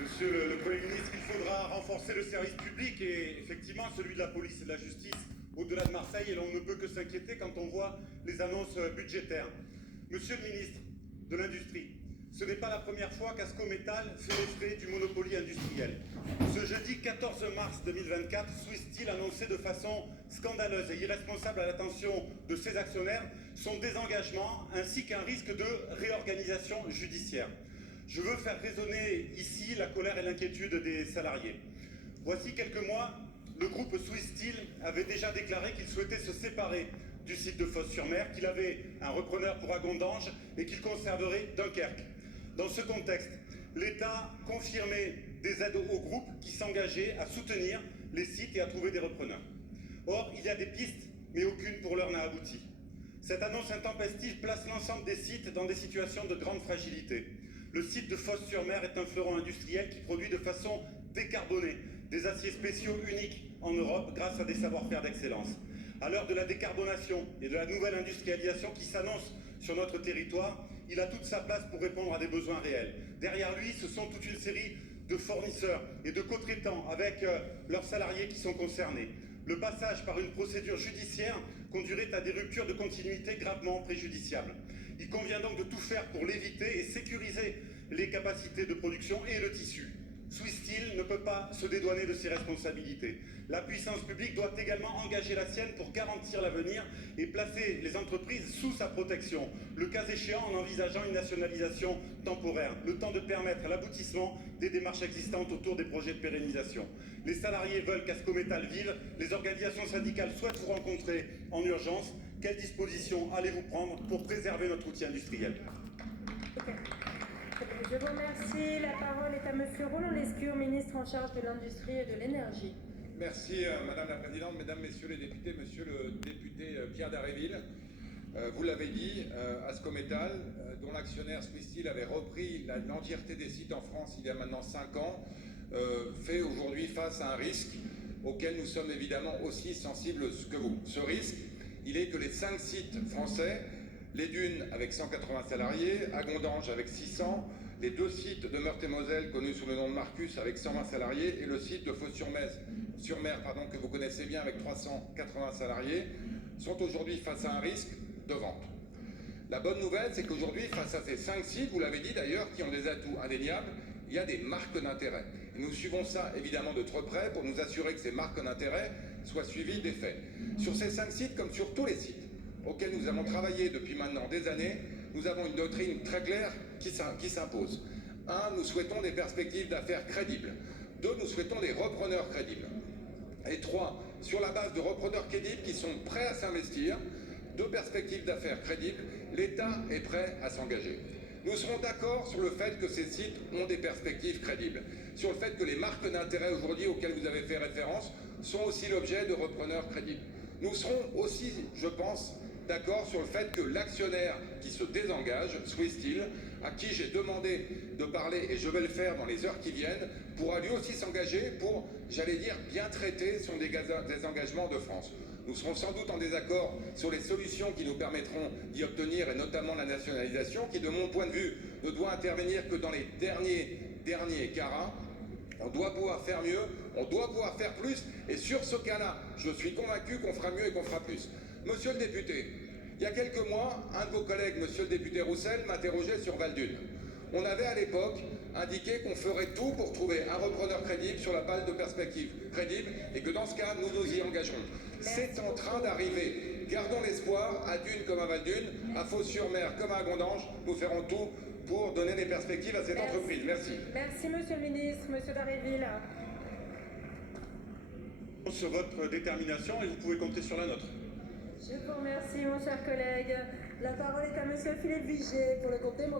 Monsieur le Premier ministre, il faudra renforcer le service public et effectivement celui de la police et de la justice au-delà de Marseille, et l'on ne peut que s'inquiéter quand on voit les annonces budgétaires. Monsieur le ministre de l'Industrie, ce n'est pas la première fois qu'Ascométal fait les frais du Monopoly industriel. Ce jeudi 14 mars 2024, Swiss Steel annonçait de façon scandaleuse et irresponsable à l'attention de ses actionnaires son désengagement ainsi qu'un risque de réorganisation judiciaire. Je veux faire résonner ici la colère et l'inquiétude des salariés. Voici quelques mois, le groupe Swiss Steel avait déjà déclaré qu'il souhaitait se séparer du site de Fos-sur-Mer, qu'il avait un repreneur pour Agondange et qu'il conserverait Dunkerque. Dans ce contexte, l'État confirmait des aides au groupe qui s'engageait à soutenir les sites et à trouver des repreneurs. Or, il y a des pistes, mais aucune pour l'heure n'a abouti. Cette annonce intempestive place l'ensemble des sites dans des situations de grande fragilité. Le site de Fos-sur-Mer est un fleuron industriel qui produit de façon décarbonée des aciers spéciaux uniques en Europe grâce à des savoir-faire d'excellence. À l'heure de la décarbonation et de la nouvelle industrialisation qui s'annonce sur notre territoire, il a toute sa place pour répondre à des besoins réels. Derrière lui, ce sont toute une série de fournisseurs et de co-traitants avec leurs salariés qui sont concernés. Le passage par une procédure judiciaire conduirait à des ruptures de continuité gravement préjudiciables. Il convient donc de tout faire pour l'éviter et sécuriser les capacités de production et le tissu. Swiss Steel ne peut pas se dédouaner de ses responsabilités. La puissance publique doit également engager la sienne pour garantir l'avenir et placer les entreprises sous sa protection, le cas échéant en envisageant une nationalisation temporaire, le temps de permettre l'aboutissement des démarches existantes autour des projets de pérennisation. Les salariés veulent qu'Ascométal vive, les organisations syndicales souhaitent vous rencontrer en urgence. Quelles dispositions allez-vous prendre pour préserver notre outil industriel ? Je vous remercie. La parole est à Monsieur Roland Lescure, ministre en charge de l'Industrie et de l'Énergie. Merci Madame la Présidente, Mesdames, Messieurs les députés, Monsieur le député Pierre Dharréville. Vous l'avez dit, Ascométal, dont l'actionnaire Swiss Steel avait repris l'entièreté des sites en France il y a maintenant 5 ans, fait aujourd'hui face à un risque auquel nous sommes évidemment aussi sensibles que vous. Ce risque, il est que les 5 sites français, les Dunes avec 180 salariés, Agondange avec 600, les 2 sites de Meurthe-et-Moselle connus sous le nom de Marcus avec 120 salariés et le site de Fos-sur-Mer que vous connaissez bien avec 380 salariés, sont aujourd'hui face à un risque de vente. La bonne nouvelle, c'est qu'aujourd'hui, face à ces 5 sites, vous l'avez dit d'ailleurs, qui ont des atouts indéniables, il y a des marques d'intérêt. Nous suivons ça évidemment de très près pour nous assurer que ces marques d'intérêt soient suivies des faits. Sur ces 5 sites, comme sur tous les sites auxquels nous avons travaillé depuis maintenant des années, nous avons une doctrine très claire qui s'impose. 1, nous souhaitons des perspectives d'affaires crédibles. 2, nous souhaitons des repreneurs crédibles. Et 3, sur la base de repreneurs crédibles qui sont prêts à s'investir, de perspectives d'affaires crédibles, l'État est prêt à s'engager. Nous serons d'accord sur le fait que ces sites ont des perspectives crédibles, sur le fait que les marques d'intérêt aujourd'hui auxquelles vous avez fait référence sont aussi l'objet de repreneurs crédibles. Nous serons aussi, je pense, d'accord sur le fait que l'actionnaire qui se désengage, Swiss Steel, à qui j'ai demandé de parler, et je vais le faire dans les heures qui viennent, pourra lui aussi s'engager pour, j'allais dire, bien traiter son désengagement de France. Nous serons sans doute en désaccord sur les solutions qui nous permettront d'y obtenir, et notamment la nationalisation, qui, de mon point de vue, ne doit intervenir que dans les derniers carats. On doit pouvoir faire mieux, on doit pouvoir faire plus, et sur ce cas-là, je suis convaincu qu'on fera mieux et qu'on fera plus. Monsieur le député, il y a quelques mois, un de vos collègues, monsieur le député Roussel, m'interrogeait sur Val-d'Une. On avait à l'époque indiqué qu'on ferait tout pour trouver un repreneur crédible sur la base de perspectives crédibles, et que dans ce cas, nous nous y engagerons. C'est en train d'arriver. Gardons l'espoir, à Dune comme à Val-d'Une, à Fos-sur-Mer comme à Agondange, nous ferons tout pour donner des perspectives à cette entreprise. Merci. Merci, Monsieur le ministre. Monsieur Dharréville. Sur votre détermination et vous pouvez compter sur la nôtre. Je vous remercie, mon cher collègue. La parole est à Monsieur Philippe Vigier pour le groupe démocratique.